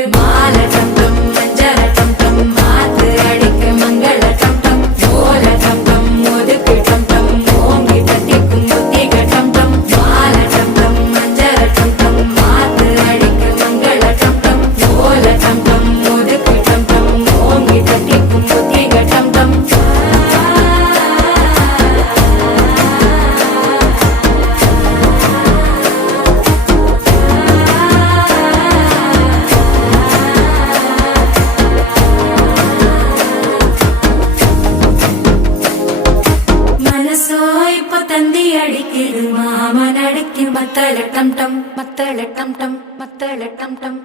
அடிக்குது மால டம் டம் மஞ்சள டம் டம் மாத்து அடிக்க மங்கள டம் டம் ஓல டம் டம் ஒதுக்கு டம் டம் ஓங்கி தட்டிக்கும் புத்திக டம் டம் மால டம் டம் மஞ்சள டம் டம் மாத்து அடிக்க மங்கள டம் டம் ஓல டம் டம் ஒதுக்கு டம் டம் ஓங்கி தட்டிக்கும் புத்திக டம் டம் தந்தி அடிக்குது மாமன் அடிக்கு மத்தள டம் டம் மத்தள டம் டம் மத்தள டம் டம்